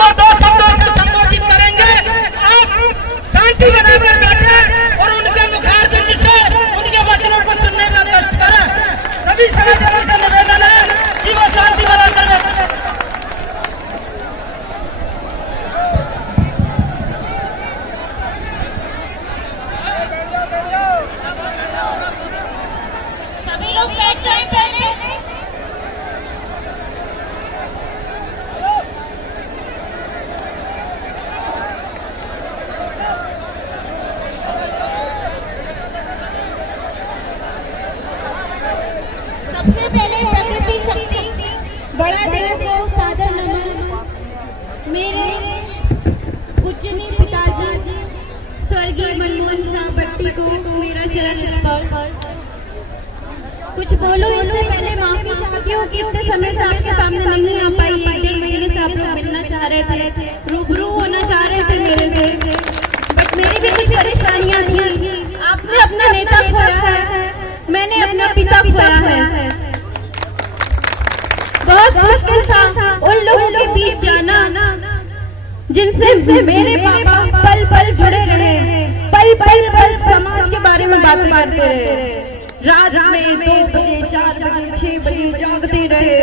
आपको 2 शब्दों से संबोधित करेंगे। आप शांति बनाकर बैठे और उनके मुखारबिंद से उनके वचनों को सुनने का प्रयास करें। सभी समाजों का निवेदन है कि वो शांति बनाकर बैठे। सभी लोग बैठ जाएं पहले। सबसे पहले प्रकृति शक्ति बड़ा देव को सादर नमन। मेरे पूजनीय पिताजी स्वर्गीय मनमोहन शाह भट्टी को मेरा चरण स्पर्श। कुछ बोलो इससे पहले माफी चाहती हूँ कि इतने समय से आपके सामने नहीं आ पाई। 1-1.5 महीने से आप लोग मिलना चाह रहे थे, रूबरू होना चाह रहे थे मेरे से, बट मेरी भी कुछ परेशानियां थी। आपने अपना नेता खोया है, मैंने अपना पिता खोया है। बहुत मुश्किल था उन लोगों के बीच जाना जिनसे मेरे पापा पल पल जुड़े रहे, पल पल समाज के बारे में बातें करते रहे। रात में 2 बजे 4 बजे 6 बजे जागते रहे।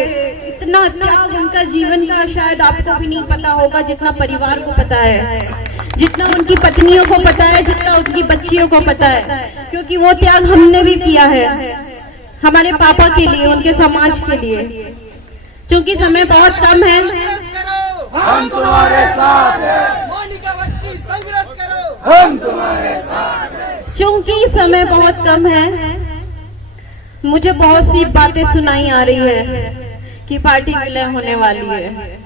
इतना त्याग उनका जीवन का शायद आपको भी नहीं पता होगा जितना परिवार को पता है, जितना उनकी पत्नियों को पता है, जितना उनकी बच्चियों को पता है, क्योंकि वो त्याग हमने भी किया है हमारे पापा के लिए, उनके समाज के लिए। क्योंकि समय बहुत कम है, हम तुम्हारे साथ हैं। मोनिका भट्टी संघर्ष करो, हम तुम्हारे साथ हैं। क्योंकि समय बहुत कम है, मुझे बहुत सी बातें सुनाई आ रही है कि पार्टी विलय होने वाली है।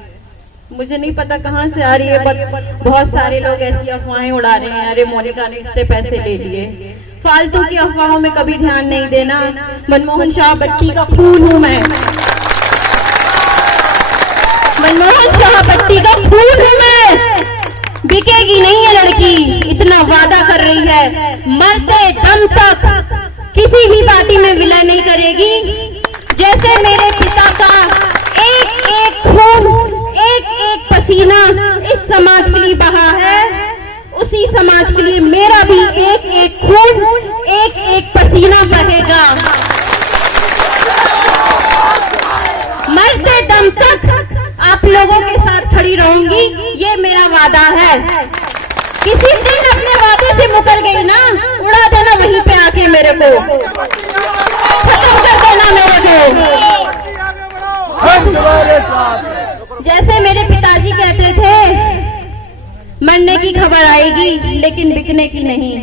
मुझे नहीं पता कहाँ से आ रही है, बट बहुत सारे लोग ऐसी अफवाहें उड़ा रहे हैं, अरे मोनिका ने इससे पैसे ले लिए। फालतू की अफवाहों में कभी ध्यान नहीं देना। मनमोहन शाह भट्टी का खून हूँ मैं, मनमोहन शाह भट्टी का खून हूँ मैं। बिकेगी नहीं है लड़की, इतना वादा कर रही है, मरते दम तक किसी भी पार्टी में विलय नहीं करेगी। जैसे मेरे पिता का एक एक खून, एक एक पसीना इस समाज के लिए बहा है, उसी समाज के लिए मेरा भी एक एक खून, एक एक पसीना बहेगा। मरते दम तक आप लोगों के साथ खड़ी रहूंगी, ये मेरा वादा है। किसी दिन अपने वादे से मुकर गई ना, उड़ा देना वहीं पे आके मेरे को, खत्म कर देना मेरे को। जैसे मेरे पिताजी कहते थे, मरने की खबर आएगी लेकिन बिकने की नहीं।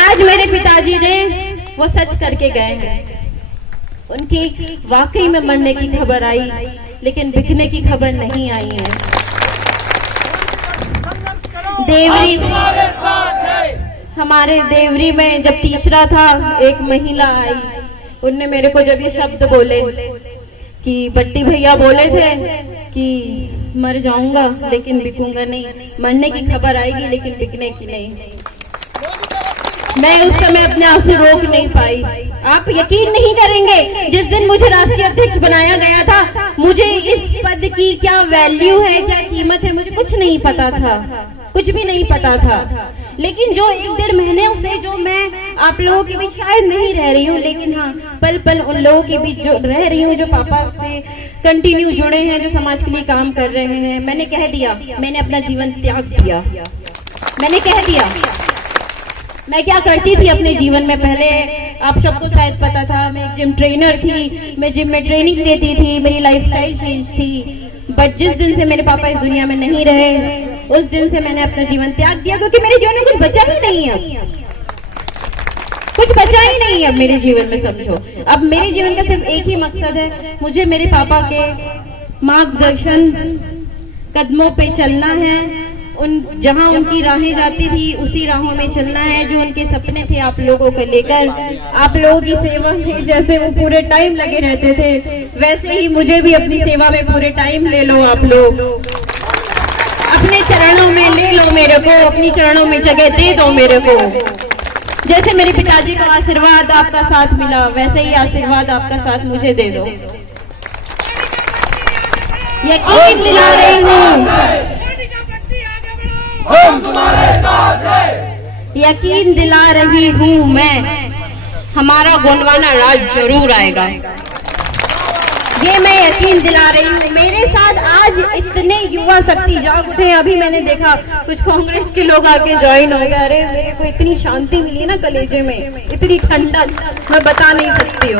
आज मेरे पिताजी ने वो सच करके गए हैं। उनकी वाकई में मरने की खबर आई, लेकिन बिकने की खबर नहीं आई है। देवरी, हमारे देवरी में जब तीसरा था, एक महिला आई, उनने मेरे को जब ये शब्द बोले कि भट्टी भैया बोले थे कि मर जाऊंगा लेकिन बिकूंगा नहीं, मरने की खबर आएगी लेकिन बिकने की नहीं। मैं उस समय अपने आप से रोक नहीं पाई। आप यकीन नहीं करेंगे, जिस दिन मुझे राष्ट्रीय अध्यक्ष बनाया गया था, मुझे इस पद की क्या वैल्यू है, क्या कीमत है, मुझे कुछ नहीं पता था, कुछ भी नहीं पता था। लेकिन जो 1-1.5 महीने से जो मैं आप लोगों के बीच शायद नहीं रह रही हूँ, लेकिन हाँ पल पल उन लोगों के बीच जो रह रही हूँ, जो पापा से कंटिन्यू जुड़े हैं, जो समाज के लिए काम कर रहे हैं, मैंने कह दिया, मैंने अपना जीवन त्याग दिया। मैंने कह दिया मैं क्या करती थी अपने जीवन में। पहले आप सबको शायद पता था, मैं एक जिम ट्रेनर थी, मैं जिम में ट्रेनिंग देती थी, मेरी लाइफस्टाइल चेंज थी। बट जिस दिन से मेरे पापा इस दुनिया में नहीं रहे, उस दिन से मैंने अपना जीवन त्याग दिया, क्योंकि मेरे जीवन में कुछ बचा ही नहीं है, कुछ बचा ही नहीं है अब मेरे जीवन में। समझो, अब मेरे जीवन का सिर्फ एक ही मकसद है, मुझे मेरे पापा के मार्गदर्शन कदमों पे चलना है, उन जहां उनकी राहें जाती थी उसी राहों में चलना है। जो उनके सपने थे आप लोगों को लेकर, आप लोगों की सेवा में जैसे वो पूरे टाइम लगे रहते थे, वैसे ही मुझे भी अपनी सेवा में पूरे टाइम ले लो। आप लोग अपने चरणों में ले लो मेरे को, अपनी चरणों में जगह दे दो मेरे को। जैसे मेरे पिताजी का आशीर्वाद आपका साथ मिला, वैसे ही आशीर्वाद आपका साथ मुझे दे दो। यकीन दिला रही हूँ, हम तुम्हारे साथ हैं। यकीन दिला रही हूँ मैं, हमारा गोंडवाना राज जरूर आएगा। ये मैं यकीन दिला रही हूँ। मेरे साथ आज इतने युवा शक्ति जाग उठे हैं। अभी मैंने देखा कुछ कांग्रेस के लोग आके ज्वाइन हो गए। अरे मेरे को इतनी शांति मिली ना कलेजे में, इतनी ठंडक मैं बता नहीं सकती हूँ।